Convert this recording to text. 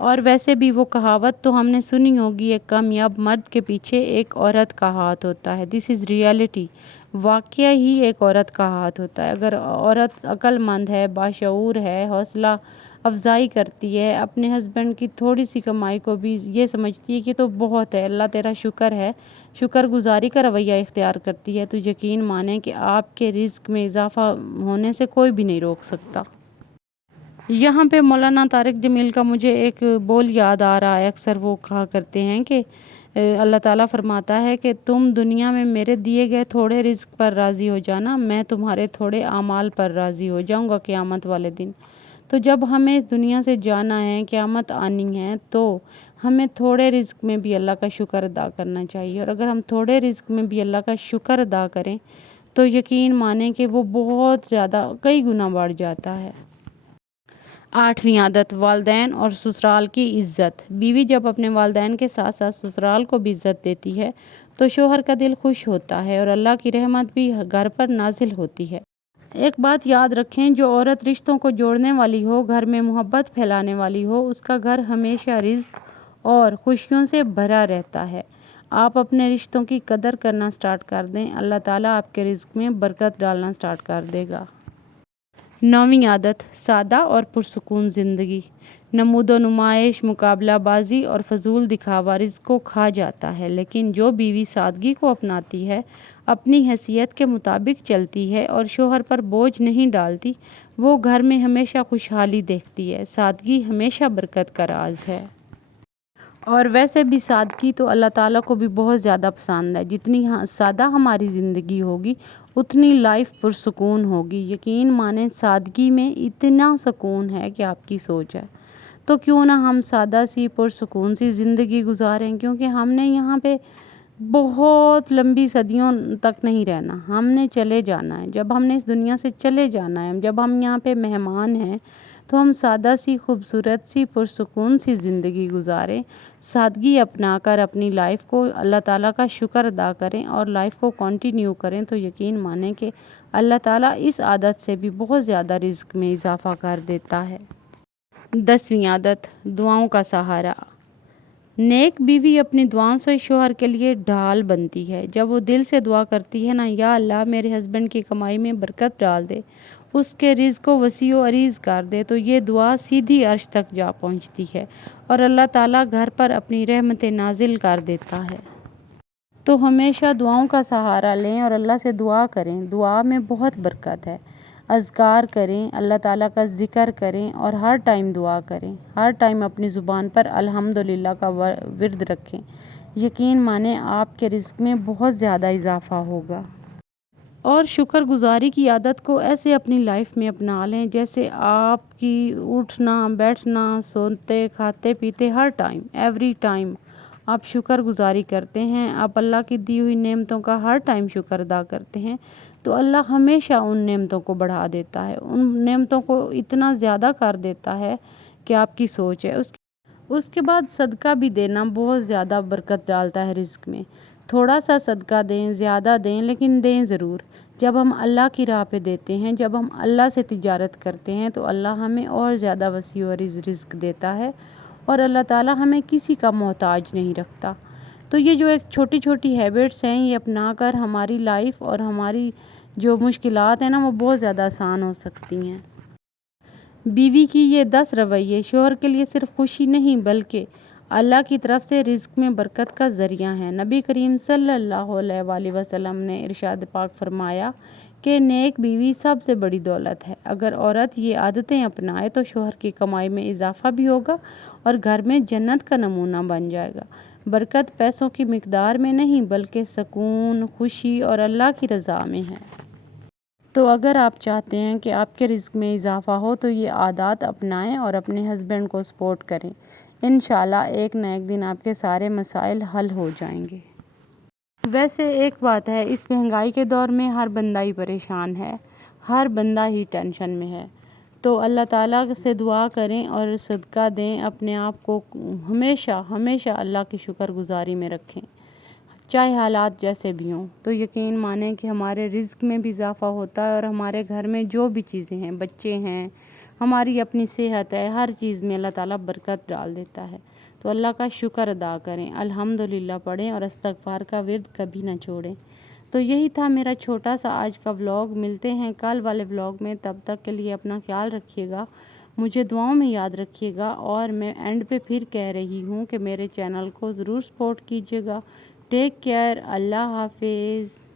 اور ویسے بھی وہ کہاوت تو ہم نے سنی ہوگی، ایک کامیاب مرد کے پیچھے ایک عورت کا ہاتھ ہوتا ہے۔ دس از ریئلٹی، واقعہ ہی ایک عورت کا ہاتھ ہوتا ہے۔ اگر عورت عقل مند ہے، باشعور ہے، حوصلہ افزائی کرتی ہے، اپنے ہسبینڈ کی تھوڑی سی کمائی کو بھی یہ سمجھتی ہے کہ تو بہت ہے، اللہ تیرا شکر ہے، شکر گزاری کا رویہ اختیار کرتی ہے، تو یقین مانیں کہ آپ کے رزق میں اضافہ ہونے سے کوئی بھی نہیں روک سکتا۔ یہاں پہ مولانا طارق جمیل کا مجھے ایک بول یاد آ رہا ہے، اکثر وہ کہا کرتے ہیں کہ اللہ تعالیٰ فرماتا ہے کہ تم دنیا میں میرے دیے گئے تھوڑے رزق پر راضی ہو جانا، میں تمہارے تھوڑے اعمال پر راضی ہو جاؤں گا قیامت والے دن۔ تو جب ہمیں اس دنیا سے جانا ہے، قیامت آنی ہے، تو ہمیں تھوڑے رزق میں بھی اللہ کا شکر ادا کرنا چاہیے، اور اگر ہم تھوڑے رزق میں بھی اللہ کا شکر ادا کریں تو یقین مانیں کہ وہ بہت زیادہ کئی گنا بڑھ جاتا ہے۔ 8ویں عادت، والدین اور سسرال کی عزت۔ بیوی جب اپنے والدین کے ساتھ ساتھ سسرال کو بھی عزت دیتی ہے تو شوہر کا دل خوش ہوتا ہے اور اللہ کی رحمت بھی گھر پر نازل ہوتی ہے۔ ایک بات یاد رکھیں، جو عورت رشتوں کو جوڑنے والی ہو، گھر میں محبت پھیلانے والی ہو، اس کا گھر ہمیشہ رزق اور خوشیوں سے بھرا رہتا ہے۔ آپ اپنے رشتوں کی قدر کرنا سٹارٹ کر دیں، اللہ تعالیٰ آپ کے رزق میں برکت ڈالنا سٹارٹ کر دے گا۔ 9ویں عادت، سادہ اور پرسکون زندگی۔ نمود و نمائش، مقابلہ بازی اور فضول دکھاوا رزق کو کھا جاتا ہے، لیکن جو بیوی سادگی کو اپناتی ہے، اپنی حیثیت کے مطابق چلتی ہے اور شوہر پر بوجھ نہیں ڈالتی، وہ گھر میں ہمیشہ خوشحالی دیکھتی ہے۔ سادگی ہمیشہ برکت کا راز ہے۔ اور ویسے بھی سادگی تو اللہ تعالیٰ کو بھی بہت زیادہ پسند ہے۔ جتنی سادہ ہماری زندگی ہوگی اتنی لائف پرسکون ہوگی۔ یقین مانیں سادگی میں اتنا سکون ہے کہ آپ کی سوچ ہے، تو کیوں نہ ہم سادہ سی پرسکون سی زندگی گزاریں، کیونکہ ہم نے یہاں پہ بہت لمبی صدیوں تک نہیں رہنا، ہم نے چلے جانا ہے۔ جب ہم نے اس دنیا سے چلے جانا ہے، جب ہم یہاں پہ مہمان ہیں، تو ہم سادہ سی خوبصورت سی پرسکون سی زندگی گزاریں، سادگی اپنا کر اپنی لائف کو اللہ تعالیٰ کا شکر ادا کریں اور لائف کو کنٹینیو کریں، تو یقین مانیں کہ اللہ تعالیٰ اس عادت سے بھی بہت زیادہ رزق میں اضافہ کر دیتا ہے۔ 10ویں عادت، دعاؤں کا سہارا۔ نیک بیوی اپنی دعاؤں سے شوہر کے لیے ڈھال بنتی ہے۔ جب وہ دل سے دعا کرتی ہے نا، یا اللہ میرے ہسبینڈ کی کمائی میں برکت ڈال دے، اس کے رزق کو وسیع و عریض کر دے، تو یہ دعا سیدھی عرش تک جا پہنچتی ہے اور اللہ تعالیٰ گھر پر اپنی رحمتیں نازل کر دیتا ہے۔ تو ہمیشہ دعاؤں کا سہارا لیں اور اللہ سے دعا کریں، دعا میں بہت برکت ہے۔ اذکار کریں، اللہ تعالیٰ کا ذکر کریں اور ہر ٹائم دعا کریں، ہر ٹائم اپنی زبان پر الحمدللہ کا ورد رکھیں۔ یقین مانیں آپ کے رزق میں بہت زیادہ اضافہ ہوگا۔ اور شکر گزاری کی عادت کو ایسے اپنی لائف میں اپنا لیں جیسے آپ کی اٹھنا بیٹھنا، سوتے کھاتے پیتے، ہر ٹائم ایوری ٹائم آپ شکر گزاری کرتے ہیں، آپ اللہ کی دی ہوئی نعمتوں کا ہر ٹائم شکر ادا کرتے ہیں، تو اللہ ہمیشہ ان نعمتوں کو بڑھا دیتا ہے، ان نعمتوں کو اتنا زیادہ کر دیتا ہے کہ آپ کی سوچ ہے۔ اس کے بعد صدقہ بھی دینا بہت زیادہ برکت ڈالتا ہے رزق میں۔ تھوڑا سا صدقہ دیں، زیادہ دیں، لیکن دیں ضرور۔ جب ہم اللہ کی راہ پہ دیتے ہیں، جب ہم اللہ سے تجارت کرتے ہیں، تو اللہ ہمیں اور زیادہ وسیع و عریض رزق دیتا ہے اور اللہ تعالیٰ ہمیں کسی کا محتاج نہیں رکھتا۔ تو یہ جو ایک چھوٹی چھوٹی ہیبٹس ہیں، یہ اپنا کر ہماری لائف اور ہماری جو مشکلات ہیں نا، وہ بہت زیادہ آسان ہو سکتی ہیں۔ بیوی کی یہ 10 رویے شوہر کے لیے صرف خوشی نہیں بلکہ اللہ کی طرف سے رزق میں برکت کا ذریعہ ہیں۔ نبی کریم صلی اللہ علیہ وآلہ وسلم نے ارشاد پاک فرمایا کہ نیک بیوی سب سے بڑی دولت ہے۔ اگر عورت یہ عادتیں اپنائے تو شوہر کی کمائی میں اضافہ بھی ہوگا اور گھر میں جنت کا نمونہ بن جائے گا۔ برکت پیسوں کی مقدار میں نہیں بلکہ سکون، خوشی اور اللہ کی رضا میں ہے۔ تو اگر آپ چاہتے ہیں کہ آپ کے رزق میں اضافہ ہو تو یہ عادات اپنائیں اور اپنے ہسبینڈ کو سپورٹ کریں، انشاءاللہ ایک نہ ایک دن آپ کے سارے مسائل حل ہو جائیں گے۔ ویسے ایک بات ہے، اس مہنگائی کے دور میں ہر بندہ ہی پریشان ہے، ہر بندہ ہی ٹینشن میں ہے، تو اللہ تعالیٰ سے دعا کریں اور صدقہ دیں، اپنے آپ کو ہمیشہ ہمیشہ اللہ کی شکر گزاری میں رکھیں، چاہے حالات جیسے بھی ہوں۔ تو یقین مانیں کہ ہمارے رزق میں بھی اضافہ ہوتا ہے اور ہمارے گھر میں جو بھی چیزیں ہیں، بچے ہیں، ہماری اپنی صحت ہے، ہر چیز میں اللہ تعالیٰ برکت ڈال دیتا ہے۔ تو اللہ کا شکر ادا کریں، الحمدللہ پڑھیں اور استغفار کا ورد کبھی نہ چھوڑیں۔ تو یہی تھا میرا چھوٹا سا آج کا ولاگ۔ ملتے ہیں کل والے ولاگ میں، تب تک کے لیے اپنا خیال رکھیے گا، مجھے دعاؤں میں یاد رکھیے گا، اور میں اینڈ پہ پھر کہہ رہی ہوں کہ میرے چینل کو ضرور سپورٹ کیجیے گا۔ ٹیک کیئر، اللہ حافظ۔